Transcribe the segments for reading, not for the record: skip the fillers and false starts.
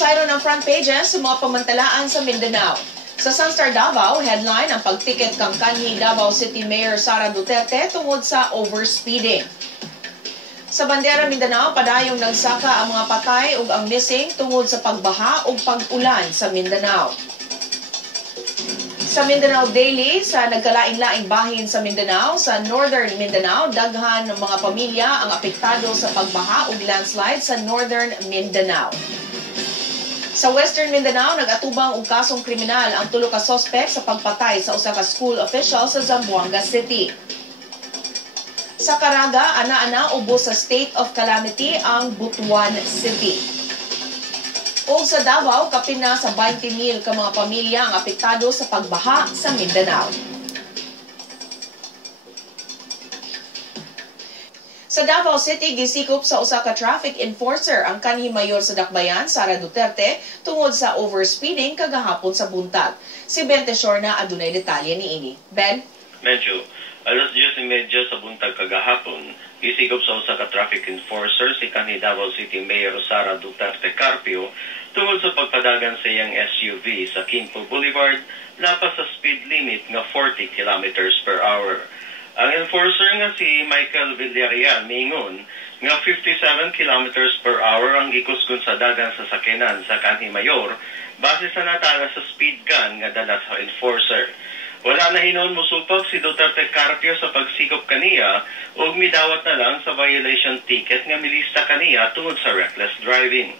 sayro ng front pages sa mga pamantalaan sa Mindanao. Sa Sunstar Davao, headline ang pagtiket kang kanhi Davao City Mayor Sara Duterte tungod sa overspeeding. Sa Bandera Mindanao, padayong nagsaka ang mga patay ug ang missing tungod sa pagbaha ug pag-ulan sa Mindanao. Sa Mindanao Daily, sa nagkalain-laing bahin sa Mindanao, sa Northern Mindanao, daghan ng mga pamilya ang apektado sa pagbaha ug landslide sa Northern Mindanao. Sa Western Mindanao, nag-atubang og kasong kriminal ang tulo ka sospek sa pagpatay sa usa ka school official sa Zamboanga City. Sa Caraga, ana-ana ubos sa state of calamity ang Butuan City. O sa Davao, kapin na sa 20,000 ka mga pamilya ang apektado sa pagbaha sa Mindanao. Sa Davao City, gisikop sa usa ka traffic enforcer ang kanhi mayor sa Dakbayan, Sara Duterte, tungod sa overspeeding kagahapon sa buntag. Si Ben Teshorna adunay detalye niini. Ben? Medyo. Alas 10:30 sa buntag kagahapon, gisikop sa usa ka traffic enforcer si kanhi Davao City Mayor Sara Duterte Carpio tungod sa pagpadagan sa iyang SUV sa Quinto Boulevard lapas sa speed limit nga 40 kilometers per hour. Ang enforcer nga si Michael Villarreal miingon nga 57 kilometers per hour ang gikusgon sa dagan sa sakenan sa kanhi mayor base sa natala sa speed gun nga dala sa enforcer. Wala na hinon musupag si Duterte Carpio sa pagsikop kaniya ug midawat na lang sa violation ticket nga milista kaniya tungod sa reckless driving.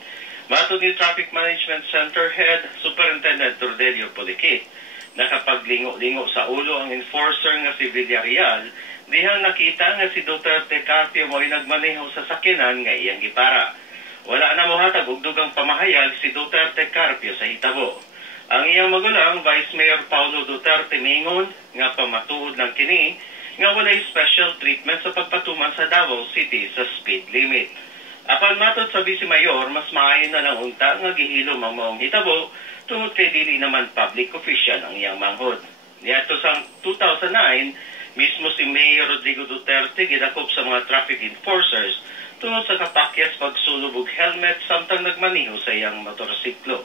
Matod ni Traffic Management Center Head Superintendent Rodelio Poliquit, nakapaglingo-lingo sa ulo ang enforcer nga si Villarreal, dihang nakita nga si Duterte Carpio mo'y nagmaneho sa sakinan nga iyang gipara. Wala na mohatag og dugang pamahayag si Duterte Carpio sa hitabo. Ang iyang magulang, Vice Mayor Paulo Duterte mingon nga pamatuod lang kini nga walay special treatment sa pagpatuman sa Davao City sa speed limit. Apan matod sa Vice Mayor, mas maayo na lang unta nga gihilom ang maong hitabo tungod kay dili naman public official ang iyang manghod. Niadto sa 2009, mismo si Mayor Rodrigo Duterte gidakop sa mga traffic enforcers tungod sa kapakyas pagsulub og helmet samtang nagmaneho sa iyang motorsiklo.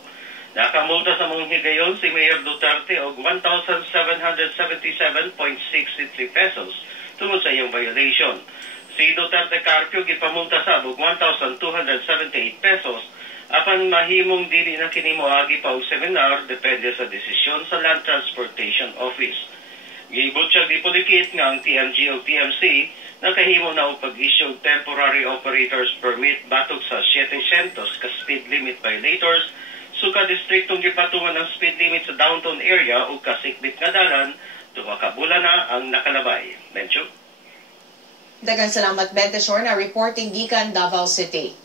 Nakamulta sa mong higayon si Mayor Duterte og 1,777.63 pesos tungod sa iyong violation. Si Duterte Carpio gipamulta sa og 1,278 pesos apan mahimong dili na kini moagi pa og seminar depende sa desisyon sa Land Transportation Office. Gibutyag di Poliquit nga ang TMG o TMC nakahimo na og pag-issue temporary operators permit batok sa 700 ka speed limit violators suka distriktong gipatungan ng speed limit sa downtown area o kasikbit nga dalan, duha ka bulan na ang nakalabay. Medyo. Daghang salamat, Ben Teshorna, reporting gikan Davao City.